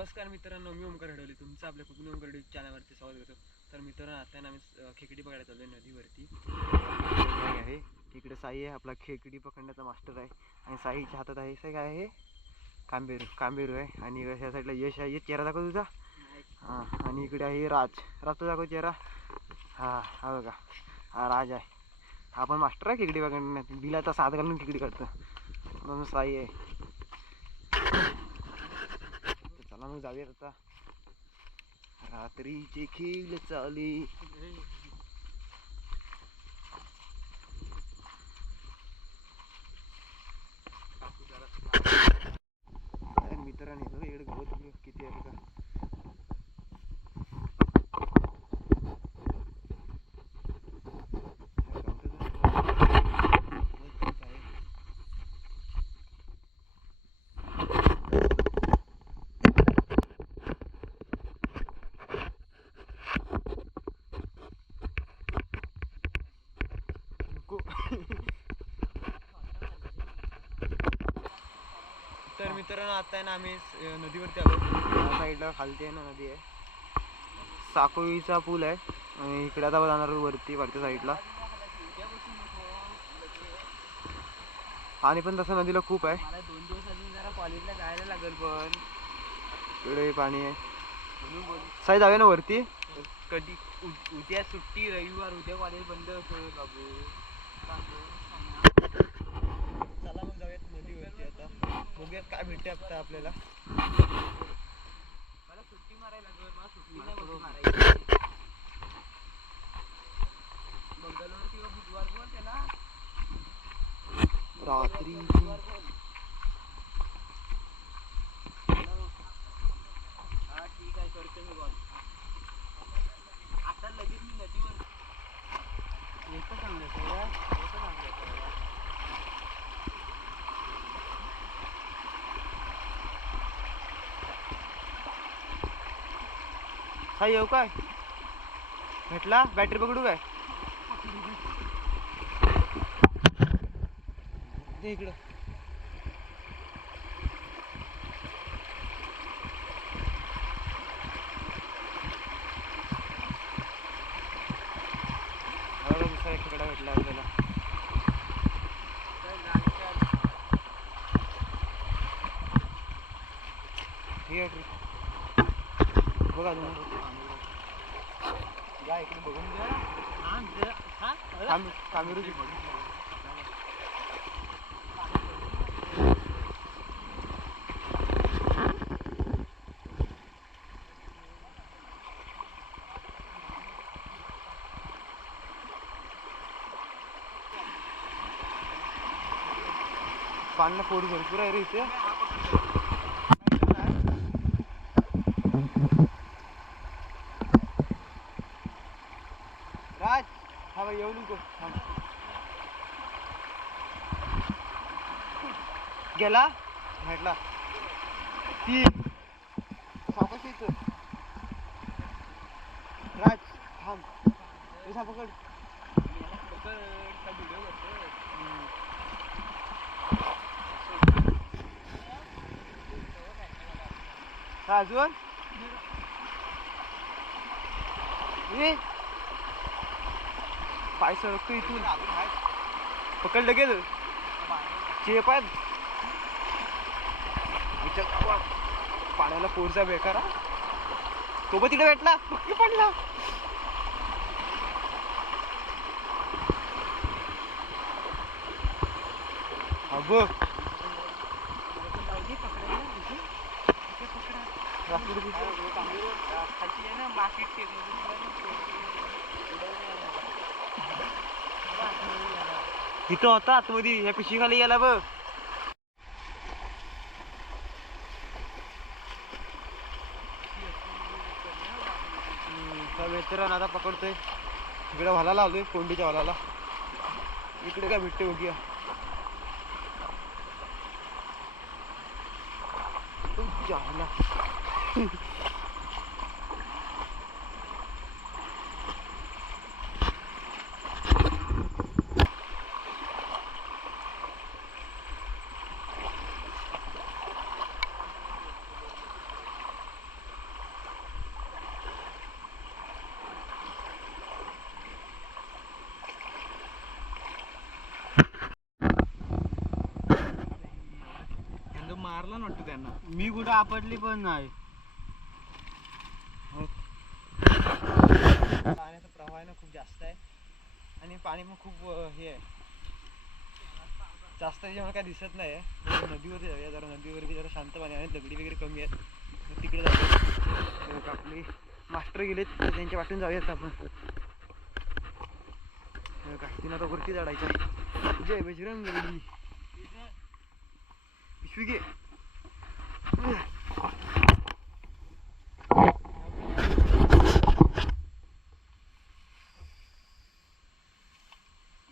नमस्कार मित्रांनो मी ओमकार हडवले. तुमचं आपल्या कोकणी ओमकार हडवली चॅनलवरती स्वागत करतो. तर मित्रांनो आता आम्ही खेकडी पकडायला चाललोय नदीवरती. आहे. तिकडे साई आहे आपला खेकडी पकडण्याचा मास्टर आहे. आणि साईच्या हातात आहे साई काय आहे? कांबेरू कांबेरू आहे. आणि ह्या साईडला यश आहे. यश चेहरा दाखव तुझा. हां आणि इकडे आहे राज. राज तो दाखव चेहरा. हां हा बघा. हा राज आहे. हा पण मास्टर आहे खेकडी पकडण्यात. बिला तर साथ घालून खेकडी काढतो. म्हणून साई आहे. तर चला मग जाऊयात आता रात्रीचे खेळ चाले अरे मित्रांनी बघ इकडे गवत बघ किती आहे का नको तर मित्रांनो आता आहे ना आम्ही नदीवरती आलो. या साईडला खालती आहे ना नदी आहे. साकोळीचा पूल आहे. आणि इकडे आता जाणार वरती वरच्या साईडला पाणी पण तसं नदीला खूप आहे. दोन दिवस अजून जरा कॉलेजला जायला लागेल पण. इकडे पाणी आहे. साई जाऊया ना वरती? कधी उ- उद्या सुट्टी रविवार उद्या कॉलेज बंद असेल बाबू. चला मग जाऊयात नदीवरती आता. बघूयात काय भेटते आता आपल्याला. मला सुट्टी मारायला मला सुट्टी नाही मारायची मंगळवार किंवा बुधवार बोल त्याला. रात्री. हा ठीक आहे करतो मी आता लगेच मी नदीवर येतं चांगलं सगळ्या येतं चांगलं सगळ्या साई येऊ काय? भेटला? बॅटरी पकडू काय? दे इकडं. दुसरा एक खेकडा भेटला आपल्याला. चल गाडीच्या हे ट्रिप बघा तुम्ही या इकडे बघून घ्या कामी कामेरूची पाण्याला फोड भरपूर आहे रे इथे राज हा बाई येऊ नको थांब. गेला भेटला ती सावकाश येतो राज थांब थांब पकड. अजून पाय सरकतो इथून. पकड लगेच. चेप आहेत विचार पाण्याला पोरचा बेकार हा. तो पण तिकडे भेटला पडला? हा तिथं होता आतमध्ये ह्या पिशवी खाली गेला बघ. वेतरण आता पकडतोय. इकडे भाला लावलोय कोंडीच्या भालाला इकडे काय भेटते बघूया. तो जाला. आपटला वाटतं त्यांना मी कुठं आपटली पण नाही. हो. पाण्याचा प्रवाह आहे ना खूप जास्त आहे. आणि पाणी पण खूप हे आहे. जास्त म्हणजे जेवण काय दिसत नाही आहे. नदीवर जाऊया जरा नदीवर बी जरा शांत पाणी आहे. दगडी वगैरे कमी आहेत. मग तिकडे जाऊया. तर आपले मास्टर गेलेत. तर त्यांच्या वाटून जाऊयात आपण. तर काय तिनं आता वरती चढायचं आहे. जय बजरंग बली. पिशवी घे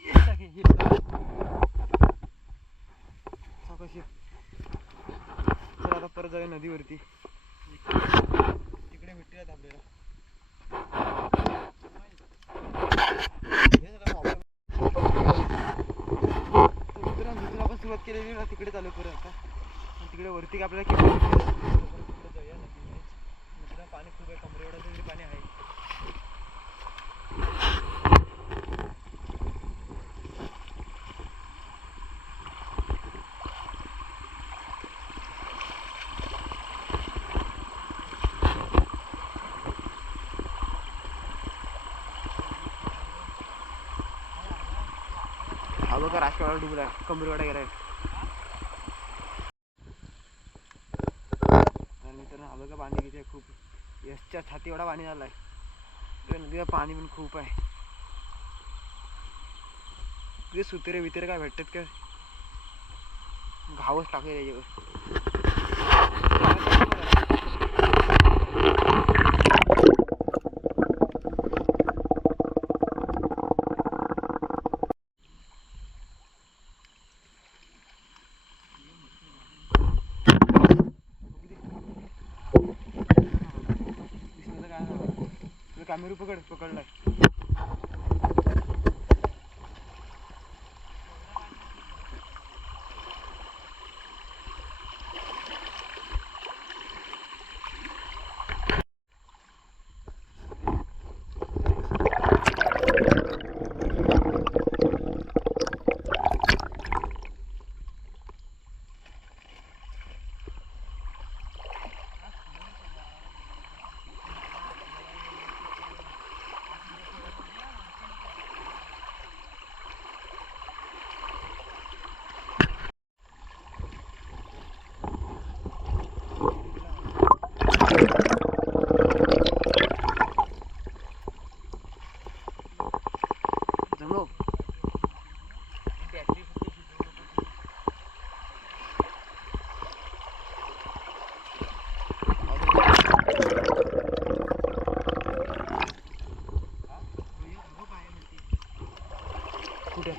Yes, टाके, yes. सावकाश ये. चल आता परत जाऊया नदीवरती तिकडे मिट्टी आहेत आपल्याला हे सगळं वापर- तर मित्रांनो, जिथून आपण सुरुवात केलेली ना तिकडे चालू करू आता आणि तिकडे वरती काय आपल्याला किती तिकडे जाऊया नदीमध्ये मित्रांनो, पाणी खूप आहे कमरे एवढं तरी पाणी आहे हा बघा राजवाडा डुबला कमरेवाडा गेलाय. तर मित्रांनो हा बघा पाणी किती खूप. यशच्या छाती एवढा पाणी झाला आहे नदीला पाणी पण खूप आहे. ते सुतेरे बितेरे काय भेटतात का घावच टाकले त्याच्यावर दिसलं तर काय नाही कॅमेरा पकड पकडलाय जमलो कुठे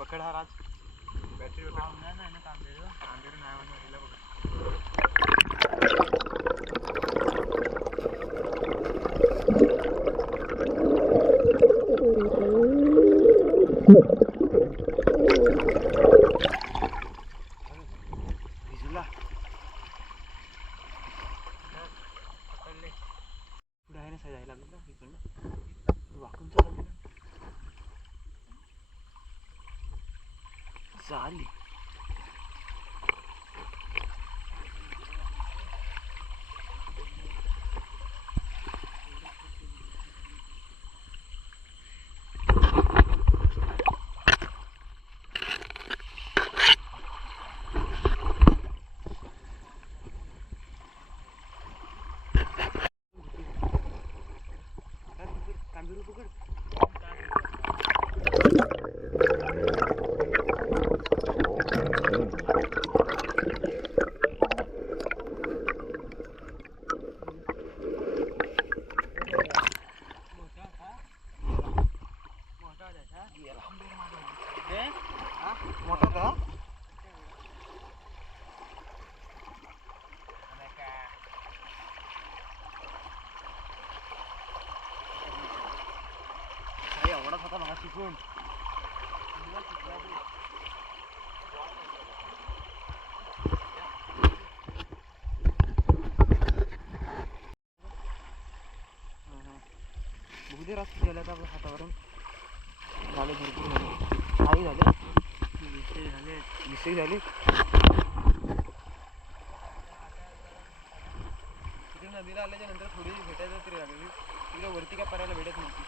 पकड हा राज बॅटरी नाही ना कांदे भिजला पुढे आहे जायला लागलं ना इकडनं. वाकून चाललं ना झाली कांबीरू पकड room. बुगदे रास्त गेल्या तर आपल्या झाले भरपूर झाले आई झाले झाले मिस्टेक झाली तिकडे नदीला आल्याच्यानंतर थोडी भेटायला तरी लागली तिकडे वरती काय परायला भेटत नव्हती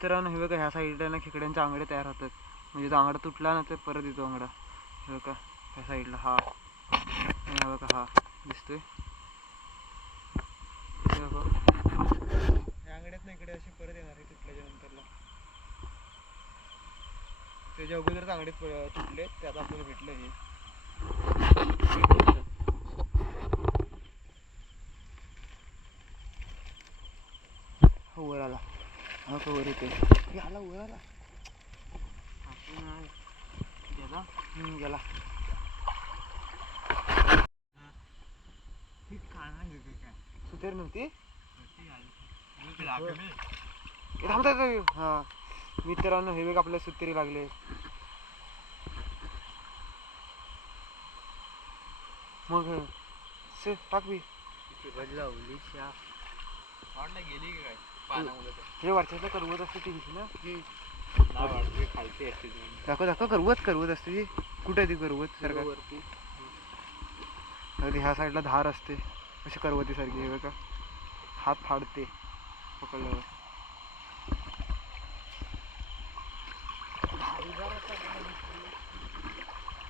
मित्रांनो हे बघा ह्या साईडला ना खेकड्यांचे आंगडे तयार होतात. म्हणजे तो आंगडा तुटला ना तर परत येतो आंगडा हे बघा ह्या साईडला हा. आणि हा बघा हा दिसतोय. हे बघा. ह्या आंगड्यात ना इकडे अशी परत येणार आहे तुटल्याच्या नंतरला. त्याच्या अगोदरच आंगडीत प- तुटले ते आता आपल्याला भेटलं हे. हो वर आला हा का वर येते हे आला वर आला गेला। सुतेर नव्हती हे। थांबता हा मित्रांनो हे। बघ आपल्या सुतेरी लागले मग से टाक बी गेली काय हे वरच्याचं करवत असते ती दिसली ना खालती असते दाखव दाखव करवत करवत असते ती. कुठे ती करवत सारखं? ह्या साईडला धार असते. अशी करवती सारखी हे बघा. हात फाडते पकडल्यावर.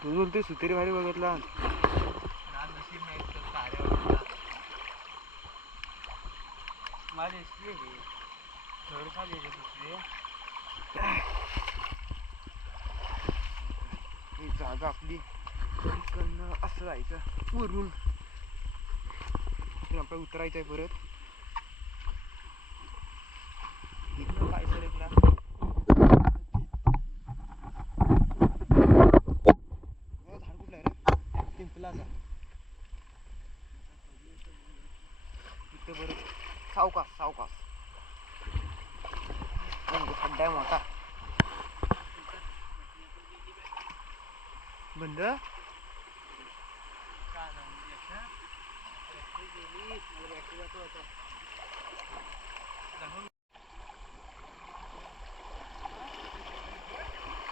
तू बोलते सुतेरी भारी बघितला नशीब नाही तर ताऱ्यावर माझे थोडं खाली ही जागा आपली इकडनं असं जायचं वरून. इथून आपल्याला उतरायचं आहे परत. इकडं काय सर इकडं झाड कुठलं आहे रे पिंपलाचा इथं बरं सावकाश सावकाश म्हणजे खड्डा आहे मोठा बंद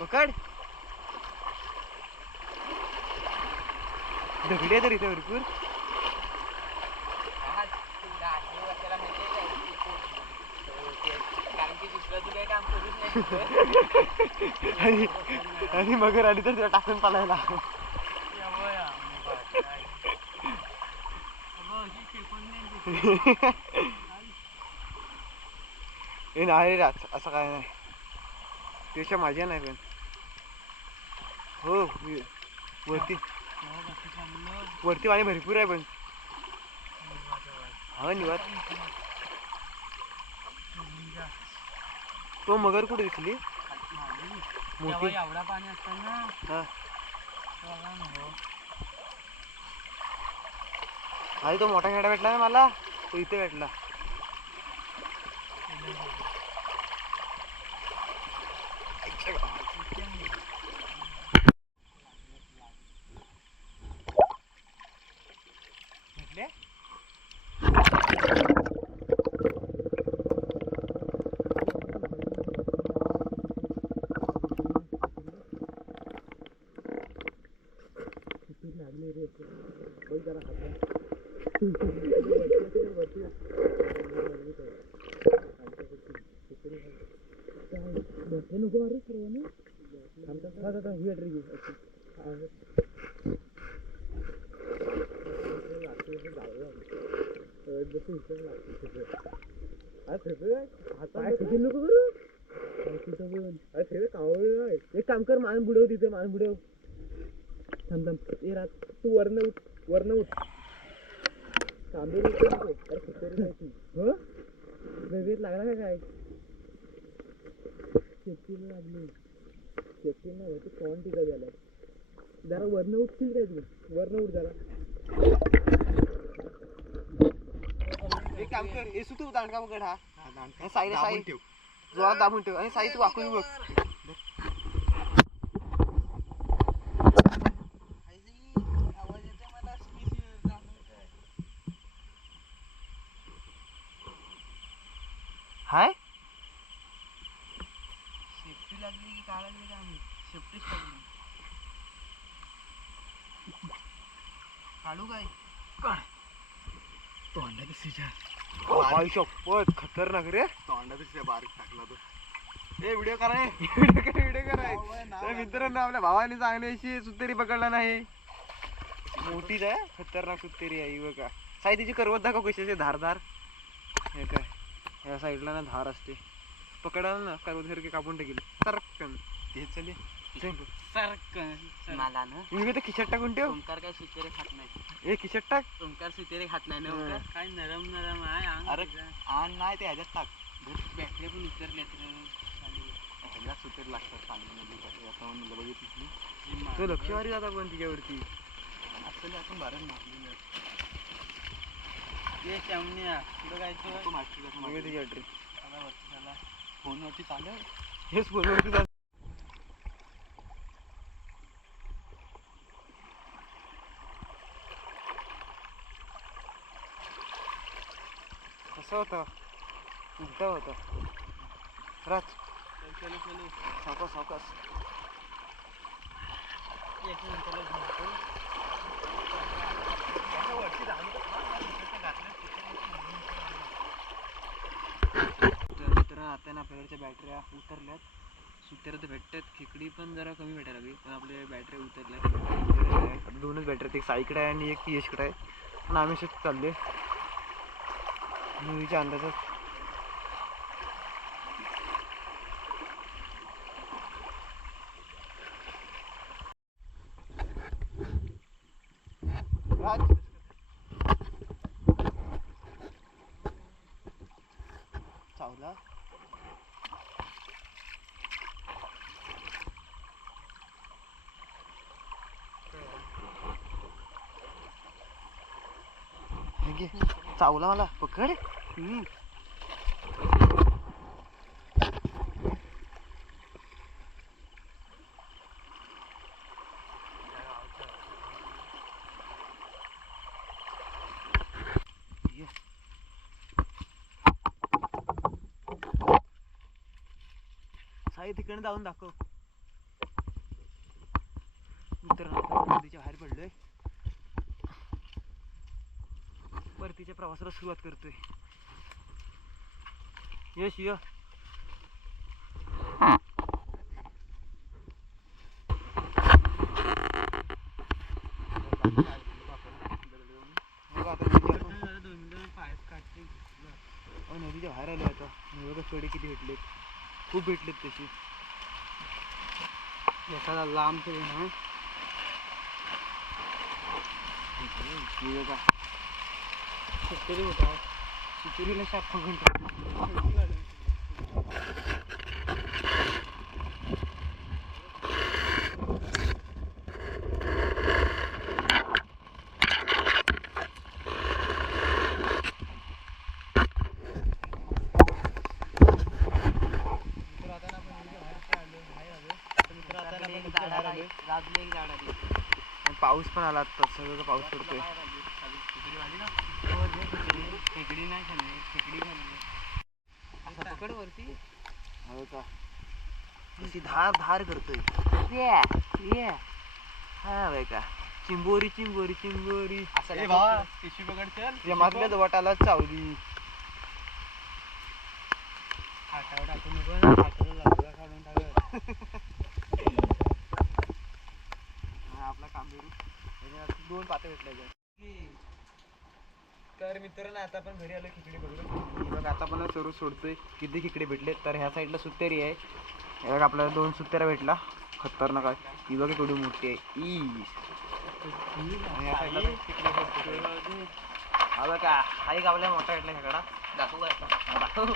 पकड. दगडी आहे तर भरपूर. तू नाही आणि आणि मगर आली तर तिला टाकून पालायला हे नाही राज असं काय नाही. त्याच्या माझ्या नाही पण. हो वरती. वरती पाणी भरपूर आहे पण. हा निवात. तो मगर कुठे दिसली? मोठी. एवढा पाणी असताना. हा तेव्हा नको. आणि तो मोठा खेळा भेटला ना मला तो इथे भेटला भेटले एक काम कर मान बुडव तिथे मान बुडव थांब थांब. ए रात तू वर्ण उठ वर्ण उठ. वेगळीत लागला का काय शेतीला लागली शेतीला होती कोण टिका झाला जरा वरनं उठतील काय तू वरनं उठ जरा एक काम कर येसू तू दांडका पकड हा. साई साई. जोरात दाबून ठेव. आणि साई तू वाकून बघ आवाज येते मला स्पीच जाणवतोय काढू काय तोंडात सिजा शपथ खतरनाक रे. बारीक टाकला तो ए व्हिडिओ करा. व्हिडिओ कर व्हिडिओ तर. मित्रांनो आपल्या भावाने चांगली अशी सुत्तेरी पकडला नाही. मोठीच आहे खतरनाक सुत्तेरी आहे बघा. साई तिची करवत दाखव कशी असे धारधार हे काय या साईडला ना धार असते. पकडाल ना करवत सारखे कापून टाकेल. सरकन. ते चले मला ना मी तर टाकून ठेव. ओंकार काय सुतेरे खात नाही. ए खिशात टाक. ओंकार सुतेरे खात नाही ना. ओंकार? काय नरम नरम आहे अरे. आण नाही ते ह्याच्यात टाक. बॅटरी पण उतरल्यात रे खाली. ह्याच्यात सुटेल लागतात पाण्यामध्ये आता म्हणलं बघितली. तो लक्षवारी जाता पण तिच्यावरती. असं आपण बाहेर मारलेलं ये शामण्या कुठं काय तो? तो मास्टर असं बघा मारलेलं. तिची अड्रेस चला वरती चला. फोनवरती चालेल हेच फोनवरती जा कसं होतं. उलटा होतं. राज. चल चलो सावकाश सावकाश. एक तर मित्र आता ना आपल्याकडच्या बॅटऱ्या उतरल्यात. सुत्याला तर भेटतात. खेकडी पण जरा कमी भेटायला लागली. पण आपल्या बॅटऱ्या उतरल्या दोनच बॅटरी आहेत. एक साईकडे आहे आणि एक पी एचकडे आहे. पण आम्ही शिफ्ट चालले मुलीच्या अंदाजात राज चावला हे घे चावला मला पकड हम्म. ये. साई तिकडे जाऊन दाखव मित्रांनो आपण नदीच्या बाहेर पडलोय परतीच्या प्रवासाला सुरुवात करतोय. यश य. नदीच्या आपण- काढते नदीच्या बाहेर आलो आता. बघा चोडे किती भेटलेत. खूप भेटलेत तशी. एखादा लांब तरी ना हे बघा तरी होता आली. आणि पाऊस पण आला. आता सगळं पाऊस पडतोय. खेकडी नाही खाल्ली खेकडी खाल्ली. असं पकड वरती. हो का? अशी धार धार करतोय. हा बाय का? चिंबोरी चिंबोरी चिंबोरी. भावा पिशवी पकड चल. या मागल्याच वाटाला चावली. हातावर टाकून उभं हाताला लागला काढून टाकत हा आपला त्याच्यात दोन पाते भेटल्या तर मित्रांनो आता आपण घरी आलो खिचडी बघून. बघ आता पण सर्व सोडतोय. किती खिकडे भेटले तर ह्या साईडला सुत्तेरी आहे. बघ आपल्याला दोन सुत्तेरा भेटला. खतरनाक आहे. ही बघ केवढी मोठी आहे. ई. ह्या साईडला पण हा बघा हा एक आपल्या मोठा भेटला खेकडा दाखवू काय दाखव.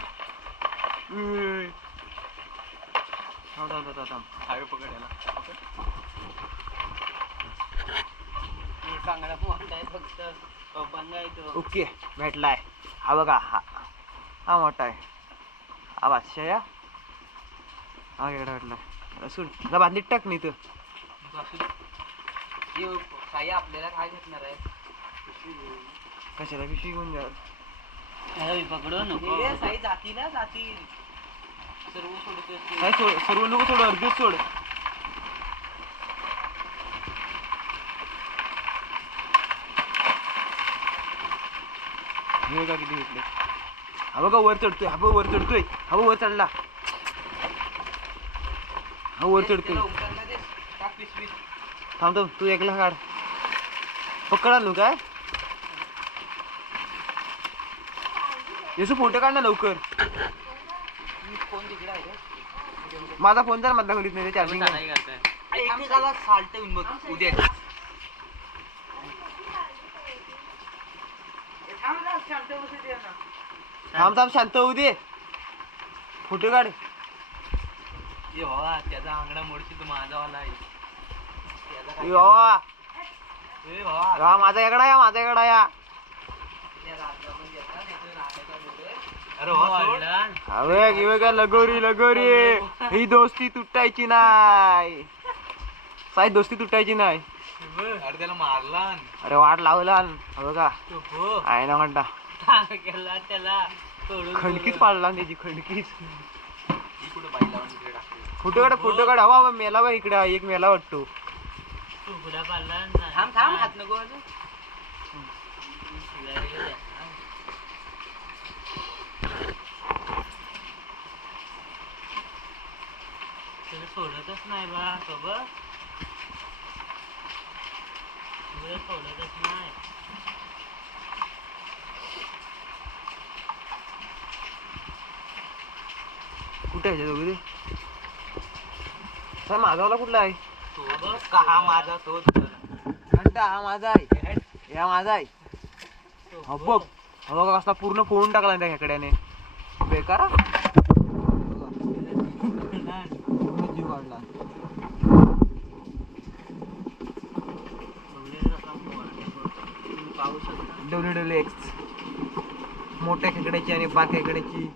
थांब, थांब, थांब, थांब. हायवे पकड याला. चांगला मोठा आहे फक्त पप्पांना आहे तो. ओके भेटलाय. हा बघा हा. हा मोठा आहे. हा बादशाह या हा. खेकडा भेटलाय. सूट जा बांधीत टाक नाही तर ये साई आपल्याला काय भेटणार आहे? कशाला पिशवी घेऊन जा. पकडू नको. साई जाती ना जाती. सर्व सोडतो सर्व नको सोड अर्धीच सोड. हे का किती हा बघा वर चढतोय हा बघ वर चढतोय. हा बघ वर चढला. हा वर चढतोय. थांब थांब तू एकला काढ. पकड आणू काय येसू फोटो काढ ना लवकर. माझा फोन जर मधला खोलीत नाही चार्जिंग साल्ट येऊन बघ उद्या. थांब थांब शांत होऊ दे. फोटो काढ. ये बाबा त्याचा आंगडा मोडशी तू माझावाला आहे. त्याचा काय- ए बाबा. ए बाबा. हा माझा एकडा या माझा एकडा या. अरे सोड. काय लगोरी लगोरी. ही दोस्ती तुटायची नाही. साई दोस्ती तुटायची नाही. अरे त्याला मारला. अरे वाट लावला. हा बघा. हो आहे ना म्हणता. केला त्याला सोडून खंडकीच पाडला त्याची खंडकीच. कुठे बाई लावून इकडे टाकते? फोटो काढ फोटो काढ हवा हवा, मेला बा इकडे. एक मेला वाटतो. थांब थांब. हात नको सोडतच नाही बा सोबत. सोडतच नाही. कुठे आहे दोघे? सर माझावाला कुठला आहे? का हा माझा तोच घंटा हा माझा आहे. या माझा आहे. हा बघ. हा बघा कसला पूर्ण फोडून टाकला त्या खेकड्याने. बेकार जीव काढला डब्ल्यू डब्ल्यू एक्स. मोठ्या खेकड्याची आणि बाकी खेकड्याची.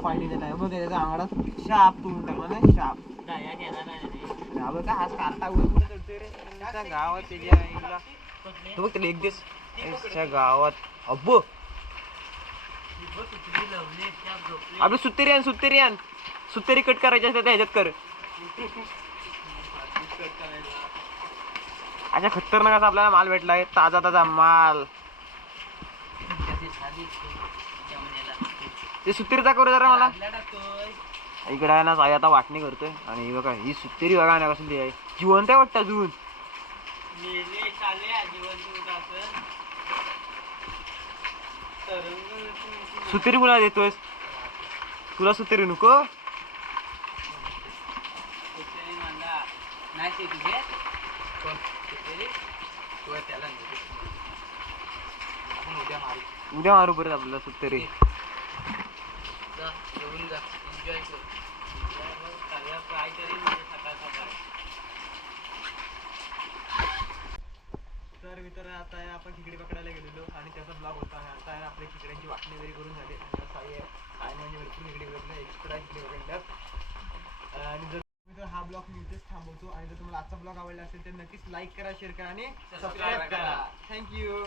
पाणी दिला आहे बघ त्याचा आंगडा शाप तोडून टाकला ना शाप दया केला नाही. हा बघा हा काटा कुठे चढतोय रे? त्या गावात त्याच्या आईला? तो बघ त्याला एक दिवस. त्या गावात. अब्बो. आपलं सुत्तेरी आण सुत्तेरी आण सुत्तेरी कट करायची असते त्या ह्याच्यात कर. अशा खतरनाक असा आपल्याला माल भेटला आहे ताजा ताजा माल. ते सुत्तेरीचा करू जरा मला. इकडे आहे ना साई आता वाटणी करतोय. आणि ही बघा ही सुत्तेरी बघा ना कसली आहे. जिवंत आहे वाटतं अजून. सुत्तेरी कुणाला देतोयस? तुला सुत्तेरी नको. उद्या मारू. परत आपल्याला सुत्तेरी जा, जेवून जा. एन्जॉय कर. Enjoy कर. काहीतरी सकाळ सकाळ. तर मित्र आता आहे आपण खिकडी पकडायला गेलेलो आणि त्याचा ब्लॉग होता आणि आता आहे आपल्या खिकड्यांची वाटणी वगैरे करून झाली आणि आता साई आहे साई म्हणजे भरपूर खिकडी पकडल्या एक्स्ट्रा खिकडी पकडल्यात आणि जर मित्र हा ब्लॉग मी इथेच थांबवतो आणि जर तुम्हाला आजचा ब्लॉग आवडला असेल तर नक्कीच लाईक करा शेअर करा आणि सबस्क्राईब करा थँक्यू